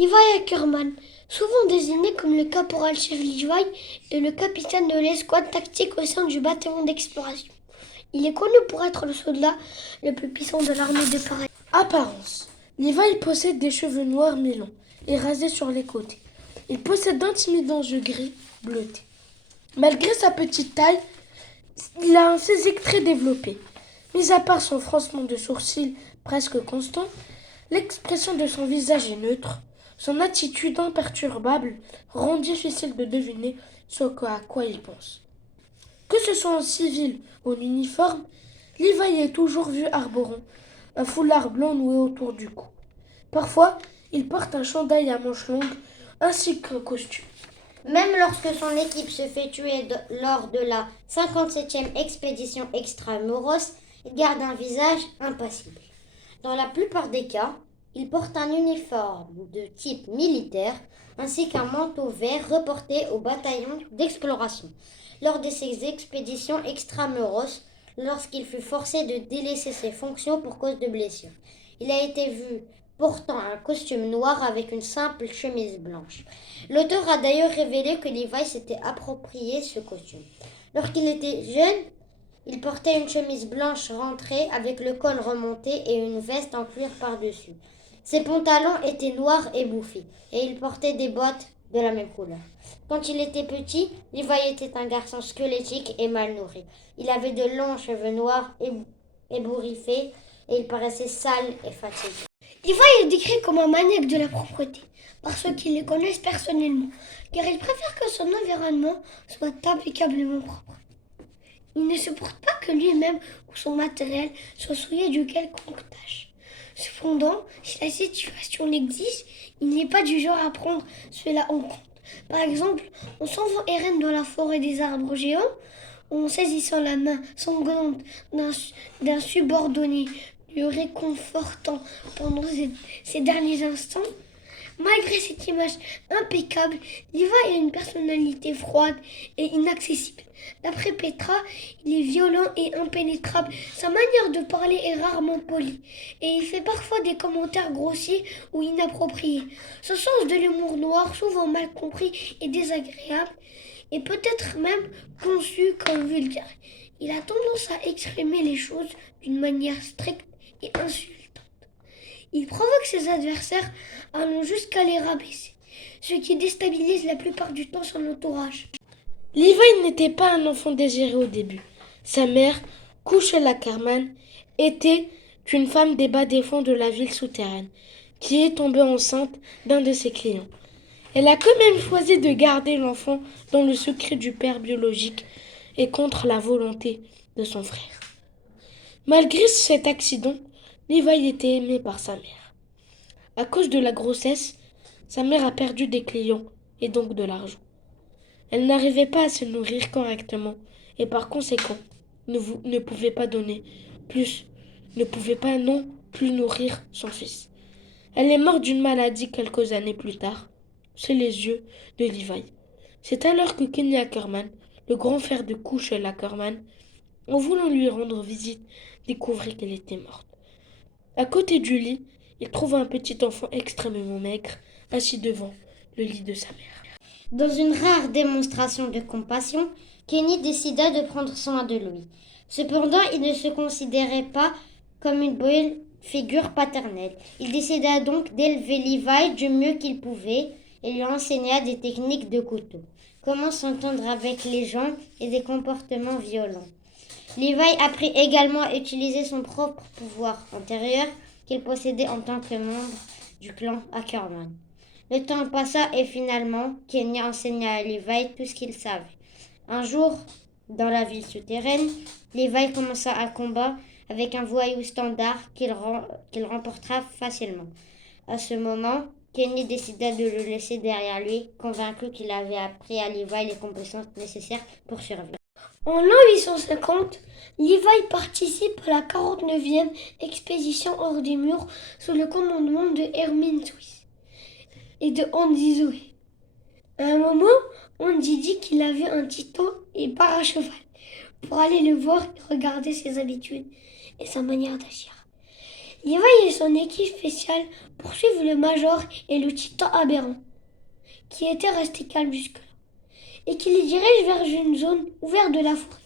Levi Ackerman, souvent désigné comme le caporal-chef Levi, est le capitaine de l'escouade tactique au sein du bataillon d'exploration. Il est connu pour être le soldat le plus puissant de l'armée de Paris. Apparence. Levi possède des cheveux noirs mi-longs et rasés sur les côtés. Il possède d'intimidants yeux gris bleutés. Malgré sa petite taille, il a un physique très développé. Mis à part son froncement de sourcils presque constant, l'expression de son visage est neutre. Son attitude imperturbable rend difficile de deviner ce à quoi il pense. Que ce soit en civil ou en uniforme, Levi est toujours vu arborant un foulard blanc noué autour du cou. Parfois, il porte un chandail à manches longues ainsi qu'un costume. Même lorsque son équipe se fait tuer lors de la 57e expédition extramuros, il garde un visage impassible. Dans la plupart des cas, il porte un uniforme de type militaire ainsi qu'un manteau vert reporté au bataillon d'exploration. Lors de ses expéditions extramuros, lorsqu'il fut forcé de délaisser ses fonctions pour cause de blessures, il a été vu portant un costume noir avec une simple chemise blanche. L'auteur a d'ailleurs révélé que Levi s'était approprié ce costume. Lorsqu'il était jeune, il portait une chemise blanche rentrée avec le col remonté et une veste en cuir par-dessus. Ses pantalons étaient noirs et bouffis et il portait des bottes de la même couleur. Quand il était petit, Levi était un garçon squelettique et mal nourri. Il avait de longs cheveux noirs ébouriffés et il paraissait sale et fatigué. Levi est décrit comme un maniaque de la propreté par ceux qui le connaissent personnellement, car il préfère que son environnement soit impeccablement propre. Il ne supporte pas que lui-même ou son matériel soit souillé de quelconque tâche. Cependant, si la situation l'exige, il n'est pas du genre à prendre cela en compte. Par exemple, en s'envolant errant dans la forêt des arbres géants, en saisissant la main sanglante d'un subordonné, lui réconfortant pendant ces derniers instants. Malgré cette image impeccable, Levi a une personnalité froide et inaccessible. D'après Petra, il est violent et impénétrable. Sa manière de parler est rarement polie et il fait parfois des commentaires grossiers ou inappropriés. Son sens de l'humour noir, souvent mal compris et désagréable, est peut-être même conçu comme vulgaire. Il a tendance à exprimer les choses d'une manière stricte et insultante. Il provoque ses adversaires allant jusqu'à les rabaisser, ce qui déstabilise la plupart du temps son entourage. Levi n'était pas un enfant désiré au début. Sa mère, Kushel Ackerman, était une femme des bas-fonds de la ville souterraine, qui est tombée enceinte d'un de ses clients. Elle a quand même choisi de garder l'enfant dans le secret du père biologique et contre la volonté de son frère. Malgré cet accident, Levi était aimé par sa mère. À cause de la grossesse, sa mère a perdu des clients et donc de l'argent. Elle n'arrivait pas à se nourrir correctement et par conséquent ne pouvait pas donner plus, ne pouvait pas non plus nourrir son fils. Elle est morte d'une maladie quelques années plus tard, sous les yeux de Levi. C'est alors que Kenny Ackerman, le grand frère de Kushel Ackerman, en voulant lui rendre visite, découvrit qu'elle était morte. À côté du lit, il trouva un petit enfant extrêmement maigre, assis devant le lit de sa mère. Dans une rare démonstration de compassion, Kenny décida de prendre soin de lui. Cependant, il ne se considérait pas comme une bonne figure paternelle. Il décida donc d'élever Levi du mieux qu'il pouvait et lui enseigna des techniques de couteau, comment s'entendre avec les gens et des comportements violents. Levi apprit également à utiliser son propre pouvoir intérieur qu'il possédait en tant que membre du clan Ackerman. Le temps passa et finalement, Kenny enseigna à Levi tout ce qu'il savait. Un jour, dans la ville souterraine, Levi commença un combat avec un voyou standard qu'il remporta facilement. À ce moment, Kenny décida de le laisser derrière lui, convaincu qu'il avait appris à Levi les compétences nécessaires pour survivre. En l'an 850, Levi participe à la 49e expédition hors des murs sous le commandement de Hermine Swiss et de Andy Zoé. À un moment, Andy dit qu'il a vu un titan et part à cheval pour aller le voir et regarder ses habitudes et sa manière d'agir. Levi et son équipe spéciale poursuivent le Major et le Titan aberrant, qui était resté calme jusque-là, et qui les dirige vers une zone ouverte de la forêt.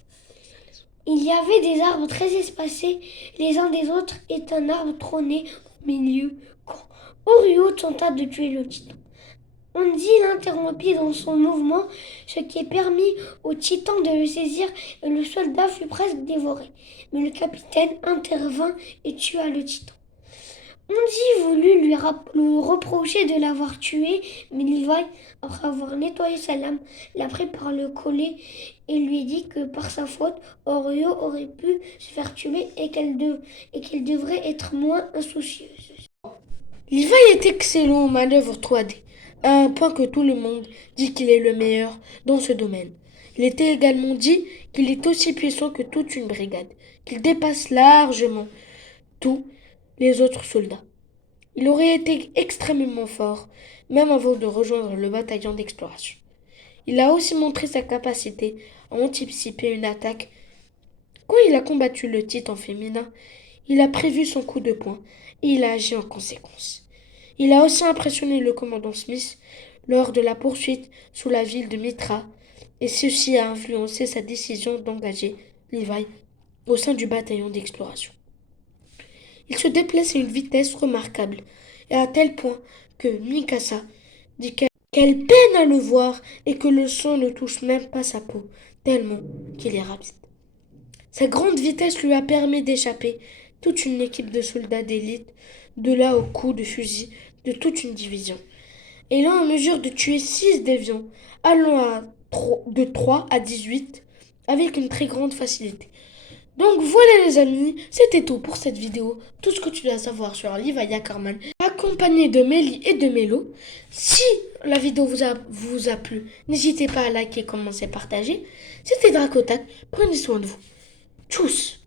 Il y avait des arbres très espacés les uns des autres et un arbre trônait au milieu quand Orio tenta de tuer le Titan. Andy l'interrompit dans son mouvement, ce qui permit au Titan de le saisir et le soldat fut presque dévoré. Mais le capitaine intervint et tua le Titan. Andy voulut lui reprocher de l'avoir tué, mais Levi, après avoir nettoyé sa lame, l'a pris par le collet et lui dit que par sa faute, Oreo aurait pu se faire tuer et qu'elle devrait être moins insoucieuse. Levi est excellent aux manœuvres 3D, à un point que tout le monde dit qu'il est le meilleur dans ce domaine. Il était également dit qu'il est aussi puissant que toute une brigade, qu'il dépasse largement tous les autres soldats. Il aurait été extrêmement fort, même avant de rejoindre le bataillon d'exploration. Il a aussi montré sa capacité à anticiper une attaque. Quand il a combattu le titan féminin, il a prévu son coup de poing et il a agi en conséquence. Il a aussi impressionné le commandant Smith lors de la poursuite sous la ville de Mitra et ceci a influencé sa décision d'engager Levi au sein du bataillon d'exploration. Il se déplace à une vitesse remarquable, et à tel point que Mikasa dit qu'elle peine à le voir et que le sang ne touche même pas sa peau, tellement qu'il est rapide. Sa grande vitesse lui a permis d'échapper toute une équipe de soldats d'élite, de là au coup de fusil de toute une division. Et là, en mesure de tuer 6 déviants, allant de 3 à 18 avec une très grande facilité. Donc voilà les amis, c'était tout pour cette vidéo. Tout ce que tu dois savoir sur Levi Ackerman, accompagné de Mélie et de Mélo. Si la vidéo vous a plu, n'hésitez pas à liker, commenter, partager. C'était Dracotac, prenez soin de vous. Tchuss!